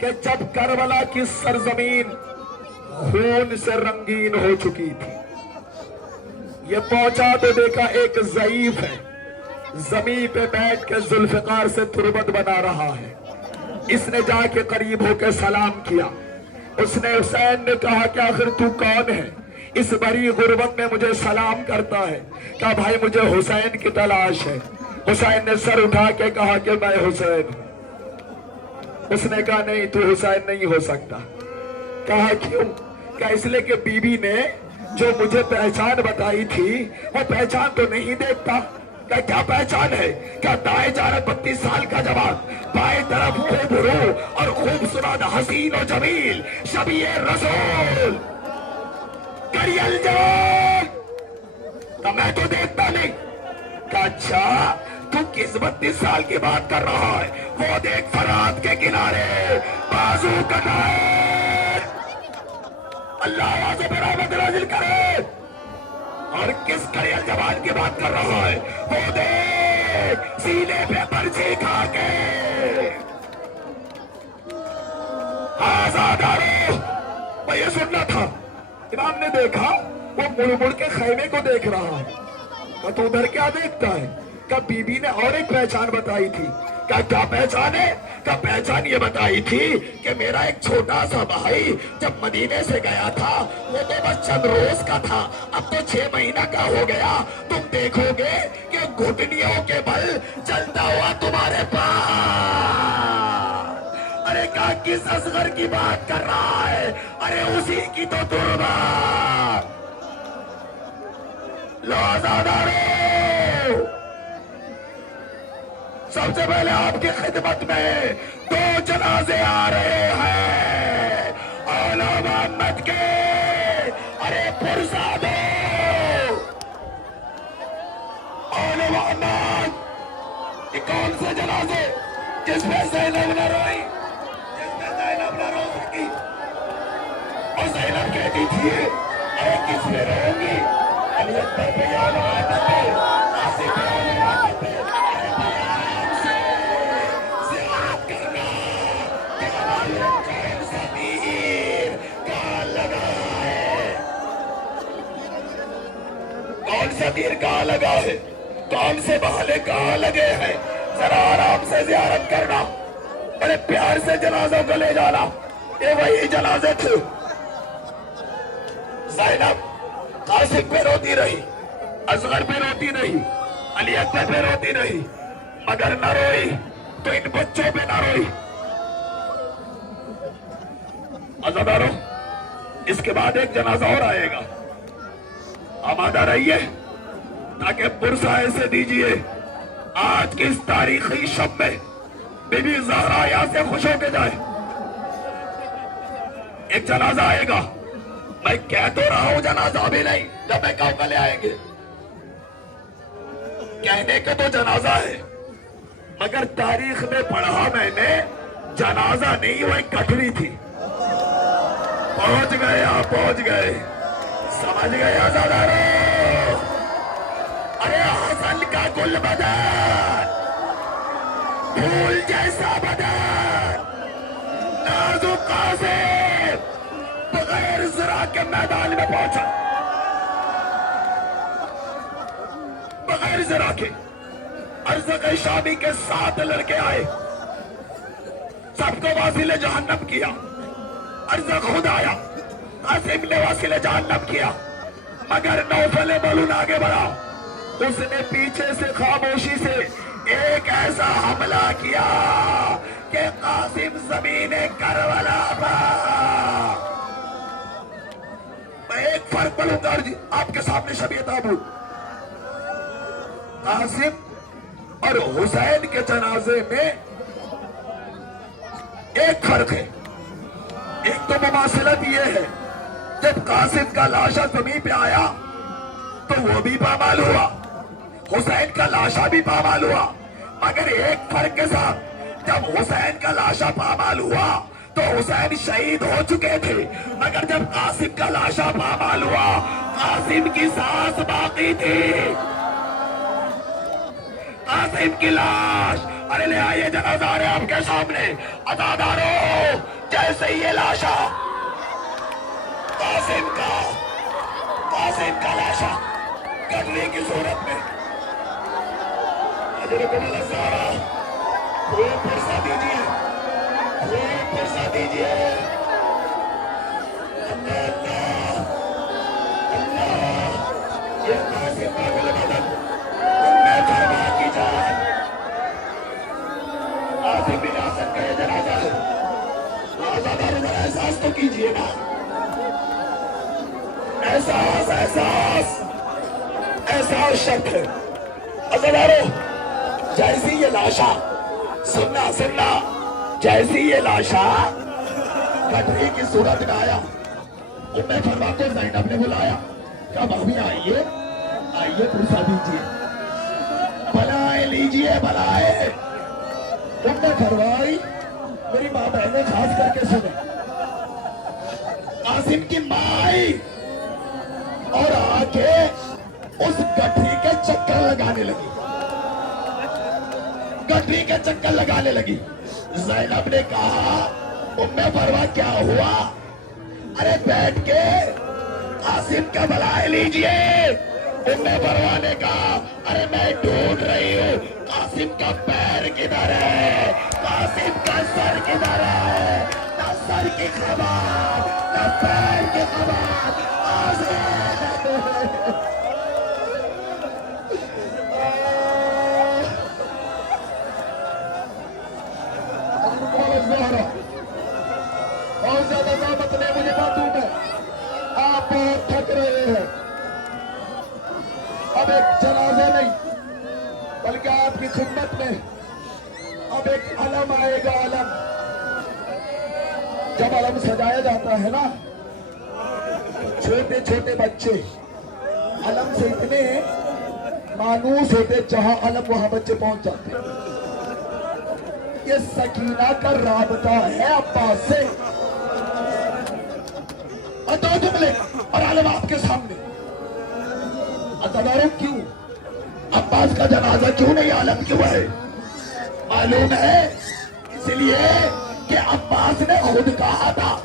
کہ جب کربلا کی سرزمین خون سے رنگین ہو چکی تھی، یہ پہنچا تو دیکھا ایک ضعیف ہے زمین پہ بیٹھ کے ذوالفقار سے تربت بنا رہا ہے۔ اس نے جا کے قریب ہو کے سلام کیا۔ اس نے حسین نے کہا کہ آخر تو کون ہے، اس بڑی غربت میں مجھے سلام کرتا ہے؟ کہا بھائی مجھے حسین کی تلاش ہے۔ حسین نے سر اٹھا کے کہا کہ میں حسین ہوں۔ اس نے کہا نہیں تو حسین نہیں ہو سکتا۔ کہا کیوں؟ کہا اس لیے کہ بی بی نے جو مجھے پہچان بتائی تھی وہ پہچان تو نہیں دیکھتا۔ کہا کیا پہچان ہے؟ کہا دائیں جانب 32 سال کا جوان، بائیں طرف خوب رو اور خوبصورت حسین و جمیل شبیہ رسول کریل جان۔ کہا میں تو دیکھتا نہیں۔ کہا اچھا تو کس 32 سال کی بات کر رہا ہے؟ وہ دیکھ فرات کے کنارے بازو کٹائے، اللہ آواز پر رحمت نازل کرے۔ اور کس کریل جوان کی بات کر رہا ہے؟ وہ دیکھ سینے پہ پرچی کھا کے آزادارو۔ میں یہ سننا تھا۔ امام نے دیکھا وہ مڑ مڑ کے خیمے کو دیکھ رہا ہے۔ کہا تو ادھر کیا دیکھتا ہے؟ کہا بی بی نے اور ایک پہچان بتائی تھی۔ کہا کیا پہچان ہے؟ کہا پہچان یہ بتائی تھی کہ میرا ایک چھوٹا سا بھائی جب مدینے سے گیا تھا وہ تو بس چند روز کا تھا، اب تو 6 مہینہ کا ہو گیا، تم دیکھو گے کہ گھٹنیوں کے بل چلتا ہوا تمہارے پاس۔ ارے کہا کس اصغر کی بات کر رہا ہے؟ ارے اسی کی تو تربت۔ لو آزادارو، سب سے پہلے آپ کی خدمت میں 2 جنازے آ رہے ہیں اولا محمد کے۔ ارے پرزادو اولا محمد، یہ کون سے جنازے؟ جس میں زینب نہ روئی، جس میں زینب نہ رو سکی اور زینب کہتی تھی ارے کس میں رہوں گی؟ علی اکبر پہ یا اولا محمد پہ، آصف پہ اولا محمد پہ، کون سے تیر کہاں لگا ہے، کون سے بہالے کہاں لگے ہیں، ذرا آرام سے زیارت کرنا، بڑے پیار سے جنازوں کو لے جانا۔ یہ وہی جنازے تھے۔ زینب قاسم پہ روتی رہی، اصغر پہ روتی رہی، علی اکبر پہ روتی رہی، مگر نہ روئی تو ان بچوں پہ نہ روئی۔ عزادارو، اس کے بعد ایک جنازہ اور آئے گا، آمادہ رہیے تاکہ پرسہ ایسے دیجئے آج کی اس تاریخی شب میں بی بی زہرا یہاں سے خوش ہو کے جائے۔ ایک جنازہ آئے گا، میں کہہ تو رہا ہوں جنازہ بھی نہیں، جب میں کہوں گا لے آئیں گے، کہنے کا تو جنازہ ہے مگر تاریخ میں پڑھا میں نے جنازہ نہیں، وہ ایک گٹھڑی تھی۔ پہنچ گئے، آپ پہنچ گئے، سمجھ گئے آزادارو؟ ارے حسن کا گل بدن، پھول جیسا بدن، نازک قاسم بغیر زرا کے میدان میں پہنچا، بغیر زرا کے۔ ارزق شامی کے 7 لڑکے آئے، سب کو واصل جہنم کیا۔ ارزق خود آیا، قاسم نے واصل جہنم کیا، مگر نوفل ملون آگے بڑھا۔ اس نے پیچھے سے خاموشی سے ایک ایسا حملہ کیا کہ قاسم زمین کربلا پر۔ میں ایک فرق بولوں گا آپ کے سامنے شبیہ تابوت، قاسم اور حسین کے جنازے میں ایک فرق ہے۔ ایک تو مماثلت یہ ہے جب قاسم کا لاشا زمین پہ آیا تو وہ بھی پامال ہوا، حسین کا لاشا بھی پامال ہوا، مگر ایک فرق کے ساتھ، جب حسین کا لاشا پامال ہوا تو حسین شہید ہو چکے تھے، مگر جب قاسم کا لاشا پامال ہوا قاسم کی سانس باقی تھی۔ قاسم کی لاش ارے لے آئیے جنازہ آ رہے آپ کے سامنے عزادارو جیسے یہ لاشا قاسم کا لاشا کٹنے کی صورت میں حضرت الزہرا خوب فرصہ دیجیے اللہ یہ قاسم باغل بدن میں فرما کی جان قاسم بن حسن کا یہ جنازہ ہے عزادارو ذرا احساس تو کیجیے نا احساس شرط ہے عزادارو جیسی یہ لاشا سننا جیسی یہ لاشا کٹری کی صورت میں آیا ام فرما کو زینب نے بلایا کہا بھابھی آئیے پرسا دیجیے بلائے لیجیے ام فرمائی میری ماں بہنیں خاص کر کے سنے قاسم کی ماں آئی اور آ کے اس گٹھی کے چکر لگانے لگی زینب نے کہا ام فرما کیا ہوا ارے بیٹھ کے قاسم کا بلائے لیجئے ام فرما نے کہا ارے میں ڈھونڈ رہی ہوں قاسم کا پیر کدھر ہے قاسم کا سر کدھر ہے نہ سر کی خبر نہ پیر کی خبر بہت زیادہ زحمت نہیں مجھے باتوں میں آپ بہت تھک رہے ہیں اب ایک جنازہ نہیں بلکہ آپ کی خدمت میں اب ایک علم آئے گا جب علم سجایا جاتا ہے نا چھوٹے چھوٹے بچے علم سے اتنے مانوس ہوتے جہاں علم وہاں بچے پہنچ جاتے یہ سکینہ کا رابطہ ہے عباس سے اور دو جملے اور علم آپ کے سامنے عزادارو کیوں عباس کا جنازہ کیوں نہیں عالم کیوں ہے معلوم ہے اس لیے کہ عباس نے خود کہا تھا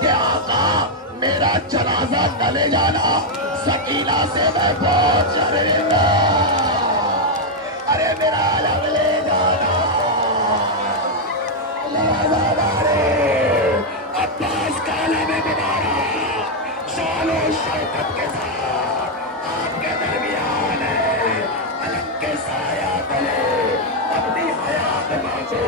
کہ آقا میرا جنازہ نہ لے جانا سکینہ سے میں پہنچ جائے گا ارے میرا علم لے جانا عباس کا علم مبارک شان و شوکت کے ساتھ آپ کے درمیان ہے علم کے سایہ تلے اپنی حیات بانٹو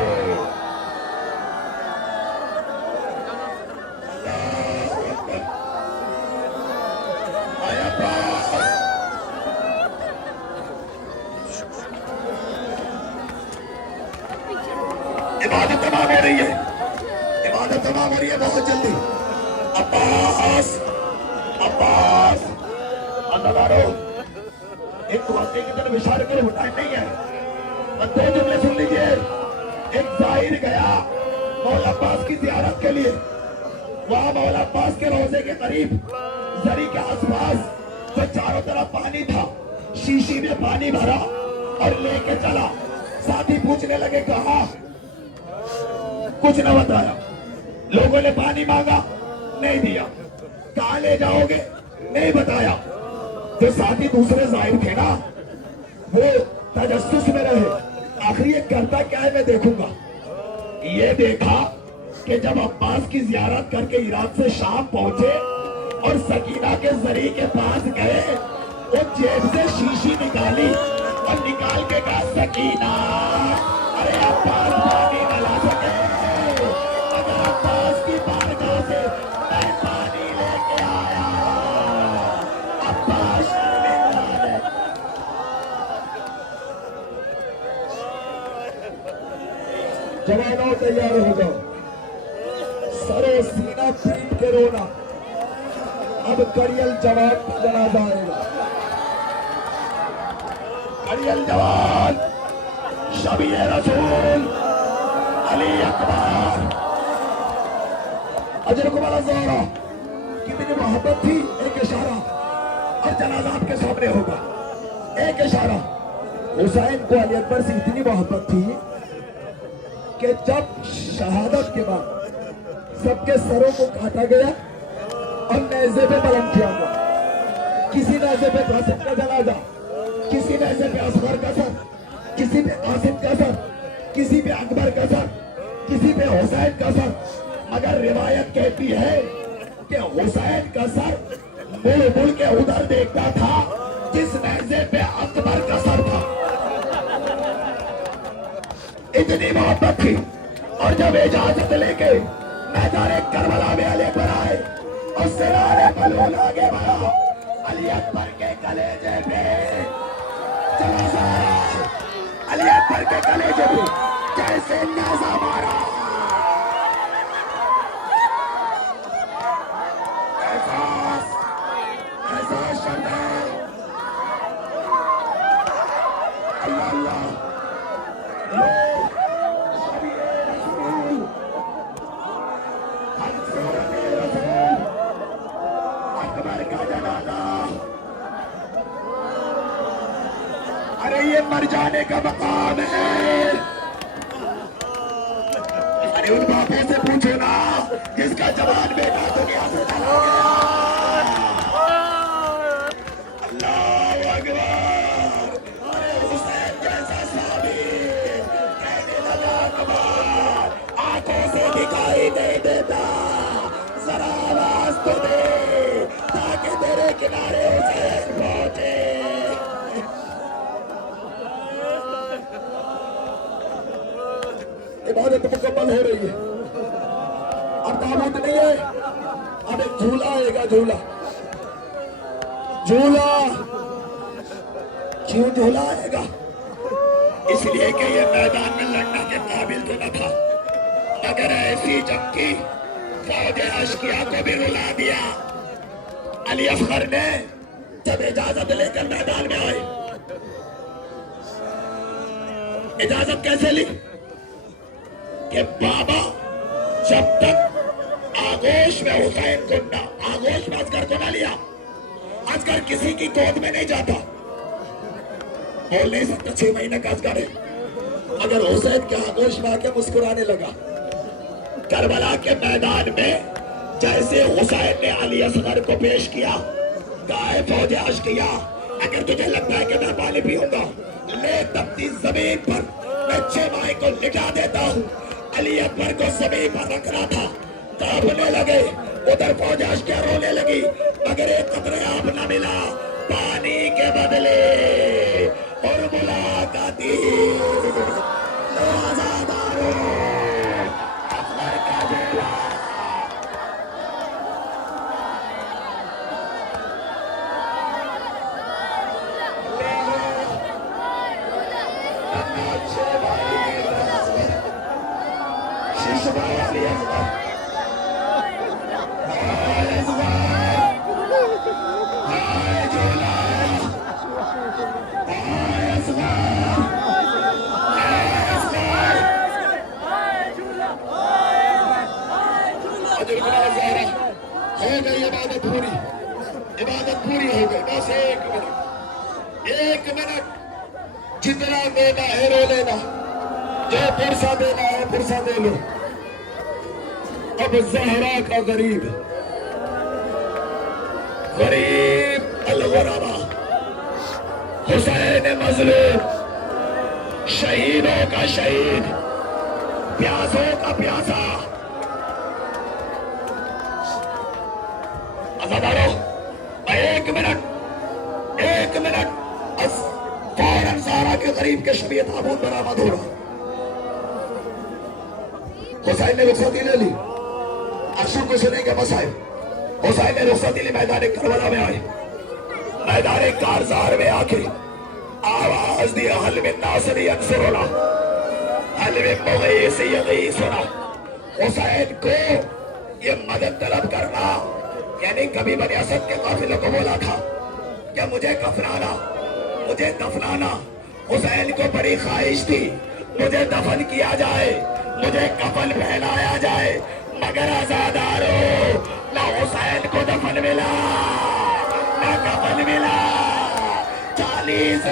عبادت تمام ہو رہی ہے بہت جلدی عباس عزادارو ایک واقعے کی طرف اشارے کرے ٹائم نہیں ہے بس دو جملے سن لیجئے ایک ظاہر گیا مولا عباس کی زیارت کے لیے وہاں مولا عباس کے روضے کے قریب زری کے آس پاس جو چاروں طرف پانی تھا شیشی میں پانی بھرا اور لے کے چلا ساتھی پوچھنے لگے کہا کچھ نہ بتایا لوگوں نے پانی مانگا نہیں دیا کہاں لے جاؤ گے نہیں بتایا جو ساتھی دوسرے ظاہر تھے نا وہ تجسس میں رہے آخری یہ کرتا کیا ہے میں دیکھوں گا یہ دیکھا کہ جب عباس کی زیارت کر کے عراق سے شام پہنچے اور سکینہ کے زری کے پاس گئے وہ جیب سے شیشی نکالی اور نکال کے کہا سکینہ ارے عباس پانی نہ لا سکے اگر عباس کی بارگاہ سے میں پانی لے کے آیا عباس جوانوں تیار ہو جاؤ سرو سینہ پیٹ کے رونا اب کڑیل جوان کا جنازہ آئے گا کڑیل جوان شبیہ رسول علی اکبر اجرکم الزہرا کتنی محبت تھی ایک اشارہ اور جنازہ آپ کے سامنے ہوگا ایک اشارہ حسین کو علی اکبر سے اتنی محبت تھی کہ جب شہادت کے بعد سب کے سروں کو کاٹا گیا اور نیزے پہ بلند کیا گیا، کسی نیزے پہ قاسم کا جنازہ، کسی نیزے پہ اصغر کا سر، کسی پہ قاسم کا سر، کسی پہ اکبر کا سر، کسی پہ حسین کا سر، مگر روایت کہتی ہے کہ حسین کا سر مڑ مڑ کے ادھر دیکھتا تھا جس نیزے پہ اکبر کا سر تھا۔ اتنی محبت تھی، اور جب اجازت لے کے میدان کربلا میں علی اکبر آئے اور سرارے ملعون آگے بڑھا، علی اکبر کے کلیجے پہ جنازہ آیا، علی اکبر کے کلیجے پہ جیسے نیزہ مارا، احساس شردار، اللہ اللہ، اکبر کا جنازہ، ارے یہ مر جانے کا مقام ہے۔ ارے ان باپوں سے پوچھو نا جس کا جوان بیٹا دنیا سے چلا گیا۔ اللہ اکبر، ارے حسین جیسا ثابت کہنے لگا اکبر، آنکھوں سے دکھائی نہیں دیتا، ذرا آواز تو دے تاکہ تیرے کنارے حسین پہنچے۔ عبادت مکمل ہو رہی ہے، اب تابوت نہیں ہے، اب ایک جھولا آئے گا، جھولا کیوں جھولا آئے گا؟ اس لیے کہ یہ میدان میں لڑنے کے قابل تو نہ تھا، مگر ایسی جنگ کی فوج اشقیاء کو بھی رلا دیا۔ علی اصغر نے جب اجازت لے کر میدان میں آئے، اجازت کیسے لی کہ بابا جب تک آغوش میں حسین کو نہ، آغوش میں اصغر کو نہ لیا، اصغر کسی کی گود میں نہیں جاتا، بول نہیں سکتا 6 مہینے کا اصغر ہے، اگر حسین کے آغوش میں آ کے مسکرانے لگا۔ کربلا کے میدان میں جیسے حسین نے علی اصغر کو پیش کیا، گائے فوج اشقیاء، اگر تجھے لگتا ہے کہ میں پانی پیوں گا، لے تپتی زمین پر میں 6 ماہ کو لٹا دیتا ہوں۔ علی اکبر کو زمین پر رکھ رہا تھا، کانپنے لگے، ادھر فوج اشقیاء رونے لگی، مگر ایک قطرہ آب نہ ملا پانی کے بدلے، اور ملاقاتی آزاداروں اکبر کا جھولا۔ ہو گئی عبادت پوری ہو گئی، بس ایک منٹ جتنا دینا ہے رو لینا، جو پرسہ دینا ہے پرسہ دے لو۔ اب زہرا کا غریب الغربا، حسین مظلوم، شہیدوں کا شہید، پیاسوں کا پیاسا، عزادارو ایک منٹ فوراً زہرا کے غریب کے شبیہ تابوت برآمد ہو رہا۔ حسین نے رخصتی لے لی، اشوک کو سنیں گے مسائب، حسین نے رخصتی لی، میدان کربلا میں آئے، میدان کارزار میں آ کے آواز دی، حل من ناصر ینصرنا، حل من مغیث یغیثنا۔ حسین کو یہ مدد طلب کرنا، یعنی کبھی بنی اسد کے قافلوں کو بولا تھا کہ مجھے دفنانا، حسین کو بڑی خواہش تھی مجھے دفن کیا جائے، مجھے کفن پہنایا جائے، مگر عزادارو نہ حسین کو دفن ملا نہ کفن ملا۔ 40